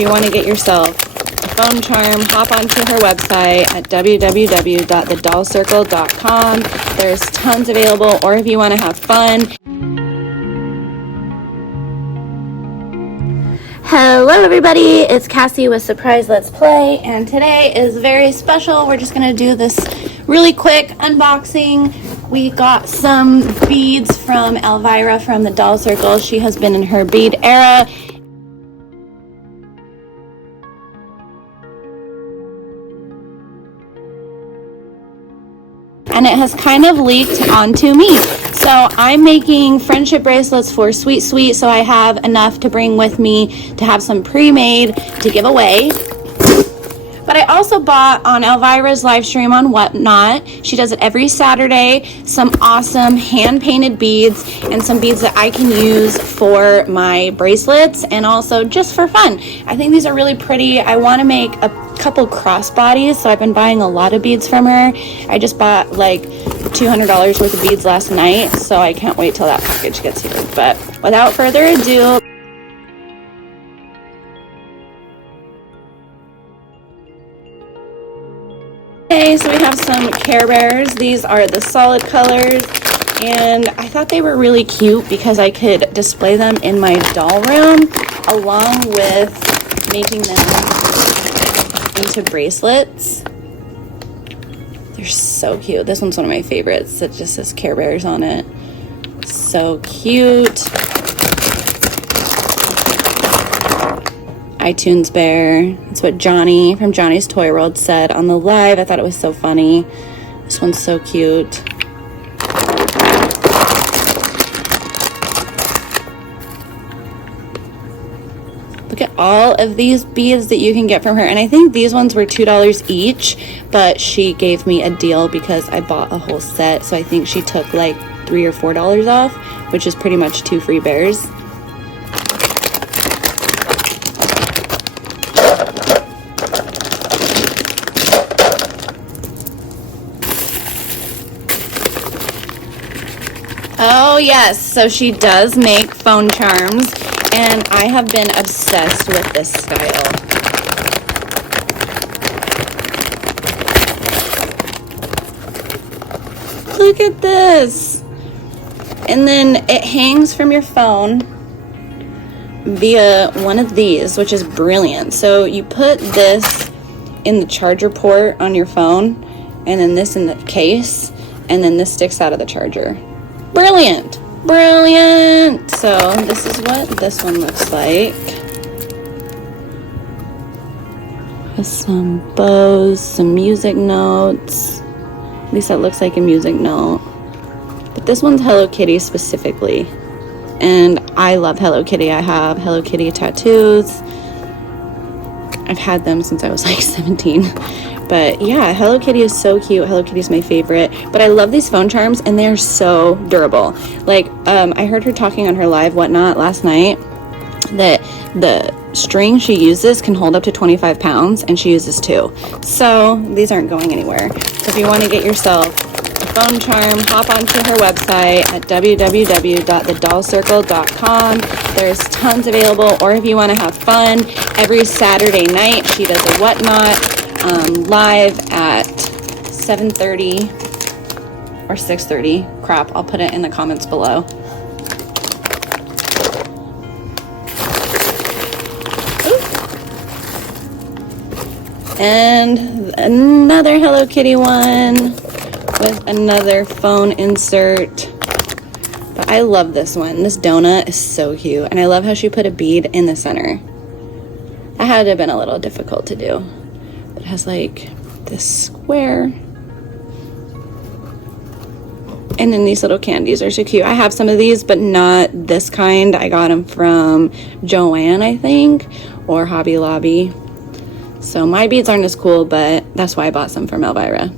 you want to get yourself a phone charm, hop onto her website at www.thedollcircle.com. There's tons available, or if you want to have fun. Hello everybody, it's Cassie with Surprise Let's Play, and today is very special. We're just going to do this really quick unboxing. We got some beads from Elvira from the Doll Circle. She has been in her bead era. And it has kind of leaked onto me. So I'm making friendship bracelets for Sweet Sweet, so I have enough to bring with me to have some pre-made to give away. But I also bought on Elvira's live stream on Whatnot. She does it every Saturday. Some awesome hand-painted beads and some beads that I can use for my bracelets and also just for fun. I think these are really pretty. I want to make a couple crossbodies, so I've been buying a lot of beads from her. I just bought like $200 worth of beads last night, so I can't wait till that package gets here. But without further ado, okay, so we have some Care Bears. These are the solid colors, and I thought they were really cute because I could display them in my doll room along with making them into bracelets. They're so cute. This one's one of my favorites. It just says Care Bears on it. So cute. iTunes Bear. That's what Johnny from Johnny's Toy World said on the live. I thought it was so funny. This one's so cute. Look at all of these beads that you can get from her. And I think these ones were $2 each, but she gave me a deal because I bought a whole set. So I think she took like $3 or $4 off, which is pretty much 2 free bears. Oh yes, so she does make phone charms, and I have been obsessed with this style. Look at this! And then it hangs from your phone via one of these, which is brilliant. So you put this in the charger port on your phone, and then this in the case, and then this sticks out of the charger. Brilliant! Brilliant! So this is what this one looks like. With some bows, some music notes. At least that looks like a music note. But this one's Hello Kitty specifically. And I love Hello Kitty. I have Hello Kitty tattoos. I've had them since I was like 17. But yeah, Hello Kitty is so cute. Hello Kitty is my favorite. But I love these phone charms, and they're so durable. Like, I heard her talking on her live Whatnot last night that the string she uses can hold up to 25 pounds, and she uses 2. So these aren't going anywhere. So if you want to get yourself a phone charm, hop onto her website at www.thedollcircle.com. There's tons available, or if you want to have fun, every Saturday night she does a Whatnot live at 7:30 or 6:30. Crap, I'll put it in the comments below. Ooh. And another Hello Kitty one with another phone insert. But I love this one. This donut is so cute, and I love how she put a bead in the center. That had to have been a little difficult to do. It has like this square, and then these little candies are so cute. I have some of these, but not this kind. I got them from Joann, I think, or Hobby Lobby. So my beads aren't as cool, but that's why I bought some from Elvira.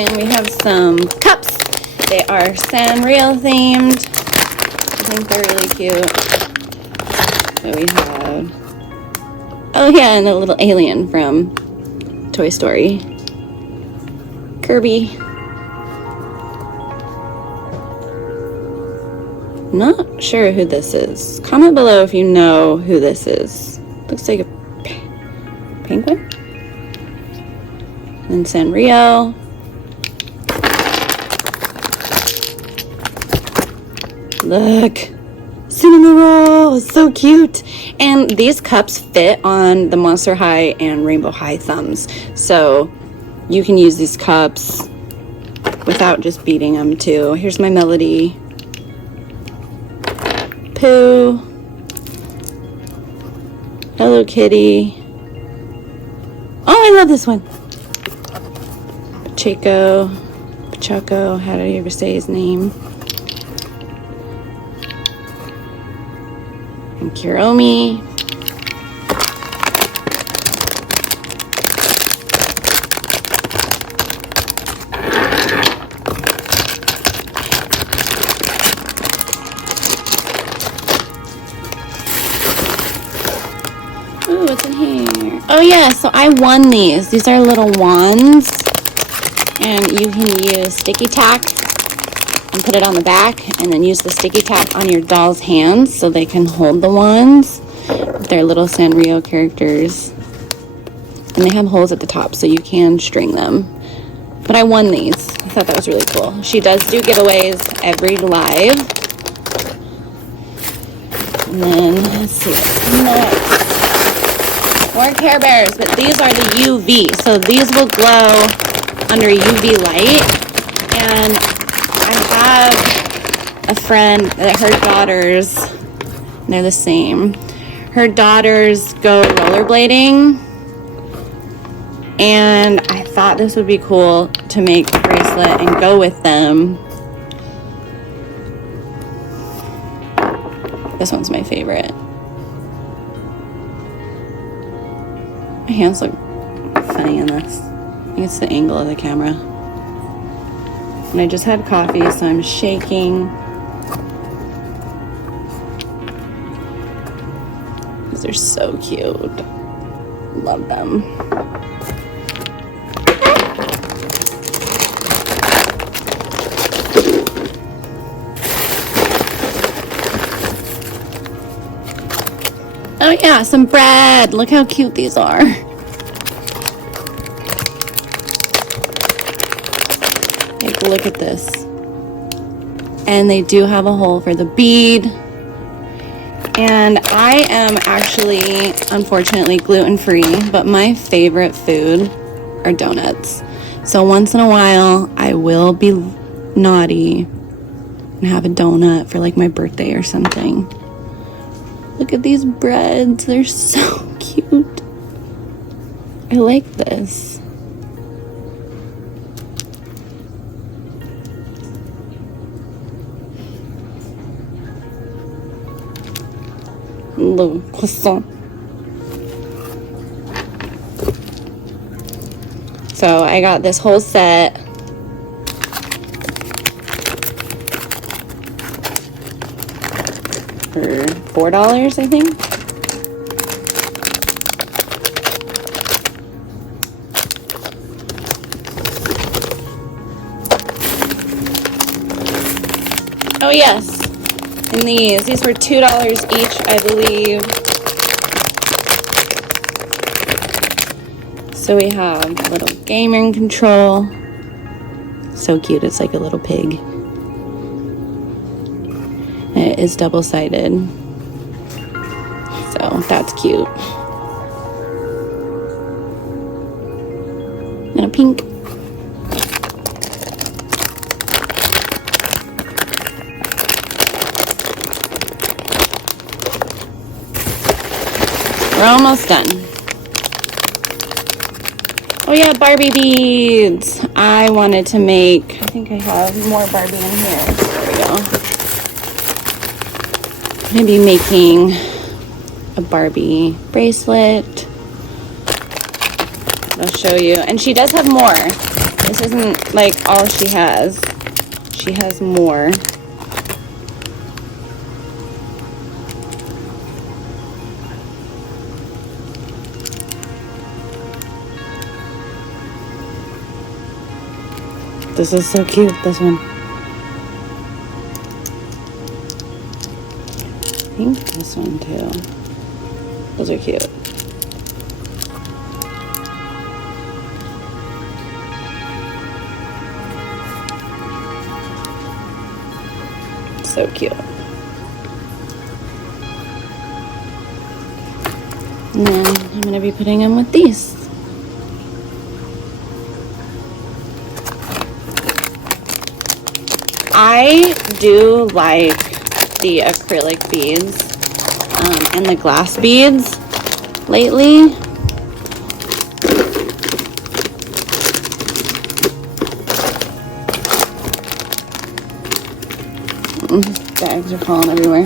And we have some cups. They are Sanrio themed. I think they're really cute. So we have, oh yeah, and a little alien from Toy Story. Kirby. Not sure who this is. Comment below if you know who this is. Looks like a penguin. And Sanrio. Look. Cinnamon roll. It's so cute. And these cups fit on the Monster High and Rainbow High thumbs. So you can use these cups without just beating them too. Here's my Melody. Pooh. Hello Kitty. Oh, I love this one. Pacheco, how do you ever say his name? And Kuromi. Ooh, what's in here? Oh yeah, so I won these. These are little wands. And you can use sticky tack and put it on the back, and then use the sticky tack on your doll's hands so they can hold the wands. They're little Sanrio characters. And they have holes at the top so you can string them. But I won these. I thought that was really cool. She does do giveaways every live. And then, let's see what's next. More Care Bears, but these are the UV. So these will glow under UV light. And I have a friend that her daughters, they're the same. Her daughters go rollerblading. And I thought this would be cool to make a bracelet and go with them. This one's my favorite. My hands look funny in this. I think it's the angle of the camera. And I just had coffee, so I'm shaking. These are so cute. Love them. Oh yeah, some bread. Look how cute these are. Like, look at this. And they do have a hole for the bead. And I am actually, unfortunately, gluten-free, but my favorite food are donuts. So once in a while, I will be naughty and have a donut for like my birthday or something. Look at these breads. They're so cute. I like this. Little croissant. So I got this whole set. For $4, I think. Oh yes, and these were $2 each, I believe. So we have a little gaming control. So cute, it's like a little pig. It is double-sided, so that's cute. And a pink. We're almost done. Oh yeah, Barbie beads. I wanted to make, I think I have more Barbie in here. There we go. I'm going to be making a Barbie bracelet. I'll show you. And she does have more. This isn't like all she has. She has more. This is so cute, this one. I think this one too. Those are cute. So cute. And then I'm going to be putting them with these. I do like the acrylic beads and the glass beads lately. Bags are falling everywhere.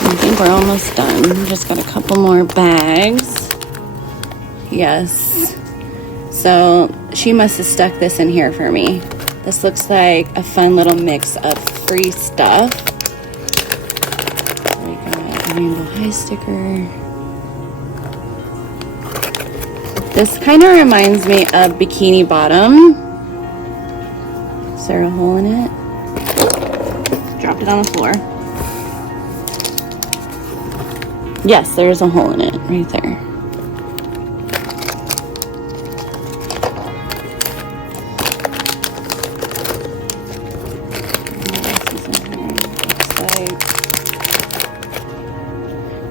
I think we're almost done. Just got a couple more bags. Yes. So she must have stuck this in here for me. This looks like a fun little mix of free stuff. We got a Rainbow High sticker. This kind of reminds me of Bikini Bottom. Is there a hole in it? Dropped it on the floor. Yes, there's a hole in it right there.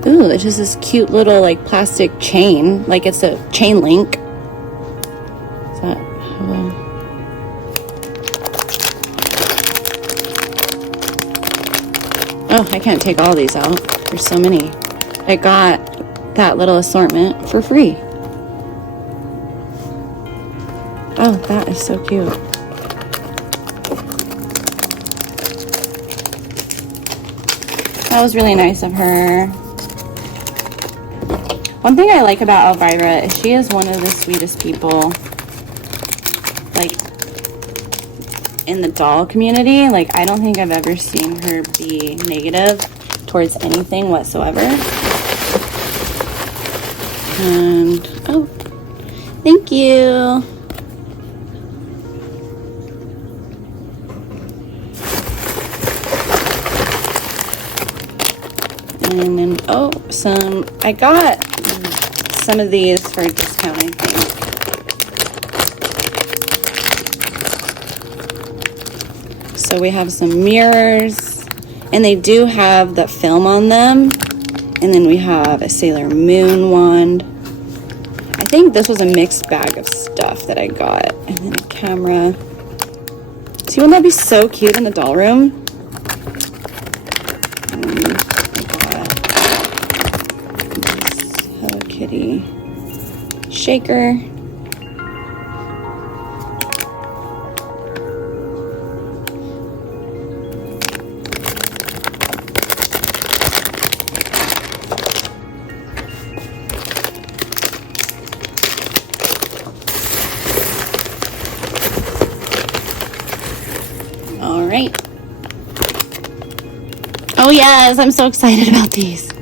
Ooh, it's just this cute little like plastic chain, like it's a chain link. Is that hello? Oh, I can't take all these out. There's so many. I got that little assortment for free. Oh, that is so cute. That was really nice of her. One thing I like about Elvira is she is one of the sweetest people, like, in the doll community. Like, I don't think I've ever seen her be negative towards anything whatsoever. And, oh, thank you. And then, oh, I got some of these for a discount, I think. So we have some mirrors, and they do have the film on them. And then we have a Sailor Moon wand. I think this was a mixed bag of stuff that I got. And then a camera. See, wouldn't that be so cute in the doll room? Kitty shaker. All right. Oh yes, I'm so excited about these.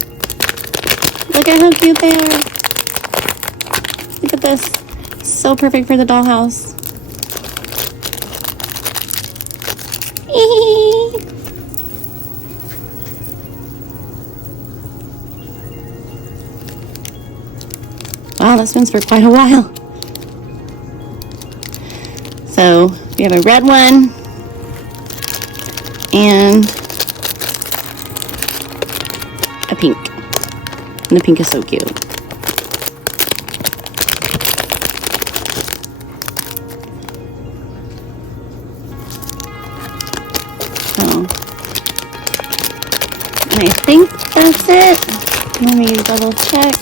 Look at how cute they are. Look at this. So perfect for the dollhouse. Wow, this one's for quite a while. So we have a red one and a pink. And the pink is so cute. And I think that's it. Let me double check.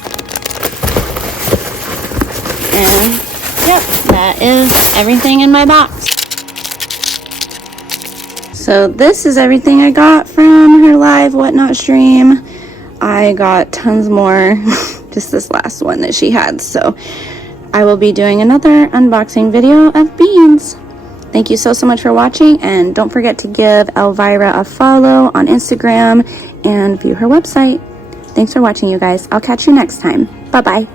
And yep, that is everything in my box. So this is everything I got from her live whatnot stream. I got tons more, just this last one that she had. So I will be doing another unboxing video of beads. Thank you so much for watching, and don't forget to give Elvira a follow on Instagram and view her website. Thanks for watching, you guys. I'll catch you next time. Bye-bye.